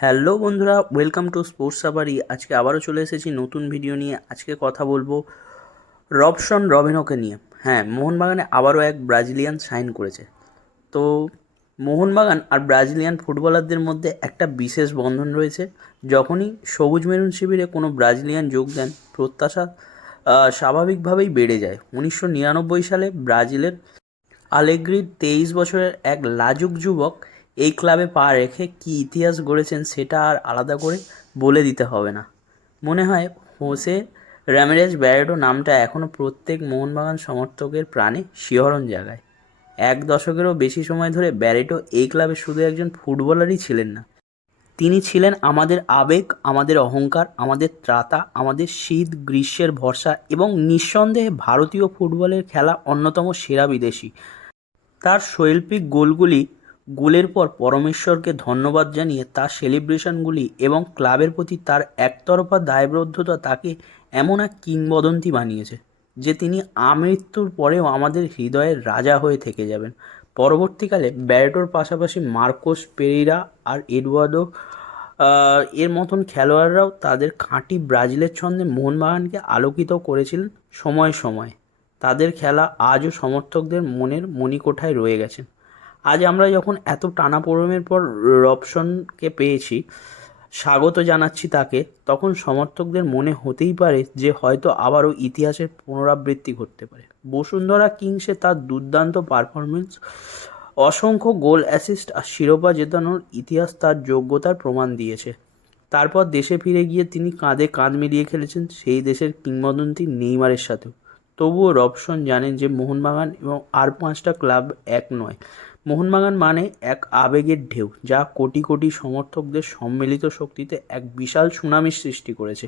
Hello বন্ধুরা, welcome to sports safari. আজকে আবারও চলে এসেছি নতুন ভিডিও নিয়ে। আজকে কথা বলবো রবসন রবিনহোকে নিয়ে। হ্যাঁ, মোহনবাগানে আবারও এক ব্রাজিলিয়ান সাইন করেছে। তো মোহনবাগান আর ব্রাজিলিয়ান ফুটবলারদের মধ্যে একটা বিশেষ বন্ধন রয়েছে। যখনই সবুজ মেরুন শিবিরে কোনো ব্রাজিলিয়ান যোগ দেন, প্রত্যাশা স্বাভাবিকভাবেই বেড়ে যায়। 1999 সালে ব্রাজিলের আলেগ্রির 23 বছরের এক লাজুক যুবক এই ক্লাবে পা রেখে কী ইতিহাস গড়েছেন সেটা আর আলাদা করে বলে দিতে হবে না। মনে হয় হোসে রামিরেজ ব্যারেটো নামটা এখনও প্রত্যেক মোহনবাগান সমর্থকের প্রাণে শিহরণ জাগায়। এক দশকেরও বেশি সময় ধরে ব্যারেটো এই ক্লাবে শুধু একজন ফুটবলারই ছিলেন না, তিনি ছিলেন আমাদের আবেগ, আমাদের অহংকার, আমাদের ত্রাতা, আমাদের শীত গ্রীষ্মের ভরসা এবং নিঃসন্দেহে ভারতীয় ফুটবলের খেলা অন্যতম সেরা বিদেশি। তার শৈল্পিক গোলের পর পরমেশ্বরকে ধন্যবাদ জানিয়ে তার সেলিব্রেশনগুলি এবং ক্লাবের প্রতি তার একতরফা দায়বদ্ধতা তাকে এমন এক কিংবদন্তি বানিয়েছে যে তিনি আমৃত্যুর পরেও আমাদের হৃদয়ের রাজা হয়ে থেকে যাবেন। পরবর্তীকালে ব্যারেটোর পাশাপাশি মার্কোস পেরেইরা আর এডুয়ার্ডো এর মতন খেলোয়াড়রাও তাদের খাঁটি ব্রাজিলের ছন্দে মোহনবাগানকে আলোকিত করেছিলেন সময়ে সময়ে। তাদের খেলা আজও সমর্থকদের মনের মণিকোঠায় রয়ে গেছে। আজ আমরা যখন এত টানাপোড়েনের পর রবসনকে পেয়েছি, স্বাগত জানাচ্ছি তাকে, তখন সমর্থকদের মনে হতেই পারে যে হয়তো আবারও ইতিহাসের পুনরাবৃত্তি ঘটতে পারে। বসুন্ধরা কিংসে তার দুর্দান্ত পারফরমেন্স, অসংখ্য গোল, অ্যাসিস্ট আর শিরোপা জেতানোর ইতিহাস তার যোগ্যতার প্রমাণ দিয়েছে। তারপর দেশে ফিরে গিয়ে তিনি কাঁধে কাঁধ মিলিয়ে খেলেছেন সেই দেশের কিংবদন্তি নেইমারের সাথেও। তবুও রবসন জানেন যে মোহনবাগান এবং আর 5টা ক্লাব এক নয়। মোহনবাগান মানে এক আবেগের ঢেউ যা কোটি কোটি সমর্থকদের সম্মিলিত শক্তিতে এক বিশাল সুনামির সৃষ্টি করেছে।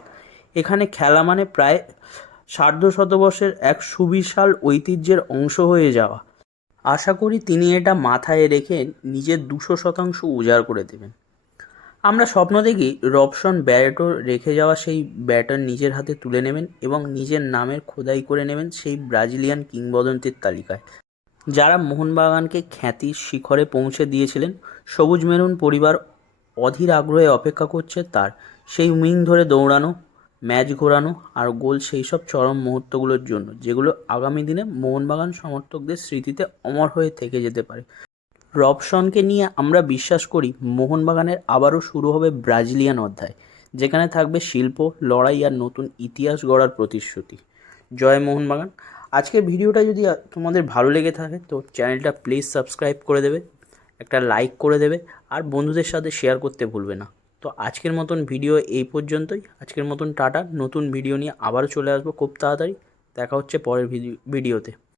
এখানে খেলা মানে প্রায় সার্ধশতবর্ষের এক সুবিশাল ঐতিহ্যের অংশ হয়ে যাওয়া। আশা করি তিনি এটা মাথায় রেখে নিজের 200% উজাড় করে দেবেন। আমরা স্বপ্ন দেখি রবসন ব্যারেটো রেখে যাওয়া সেই ব্যাটন নিজের হাতে তুলে নেবেন এবং নিজের নামের খোদাই করে নেবেন সেই ব্রাজিলিয়ান কিংবদন্তির তালিকায় যারা মোহনবাগানকে খ্যাতির শিখরে পৌঁছে দিয়েছিলেন। সবুজ মেরুন পরিবার অধীর আগ্রহে অপেক্ষা করছে তার সেই উইং ধরে দৌড়ানো, ম্যাচ ঘোরানো আর গোল, সেই সব চরম মুহূর্তগুলোর জন্য যেগুলো আগামী দিনে মোহনবাগান সমর্থকদের স্মৃতিতে অমর হয়ে থেকে যেতে পারে। রবসনকে নিয়ে আমরা বিশ্বাস করি মোহনবাগানের আবারও শুরু হবে ব্রাজিলিয়ান অধ্যায়, যেখানে থাকবে শিল্প, লড়াই আর নতুন ইতিহাস গড়ার প্রতিশ্রুতি। জয় মোহনবাগান। আজকের ভিডিওটা যদি তোমাদের ভালো লেগে থাকে তো চ্যানেলটা প্লিজ সাবস্ক্রাইব করে দেবে, একটা লাইক করে দেবে আর বন্ধুদের সাথে শেয়ার করতে ভুলবে না। তো আজকের মতন ভিডিও এই পর্যন্তই। আজকের মতন টাটা। নতুন ভিডিও নিয়ে আবারও চলে আসবো খুব তাড়াতাড়ি। দেখা হচ্ছে পরের ভিডিওতে।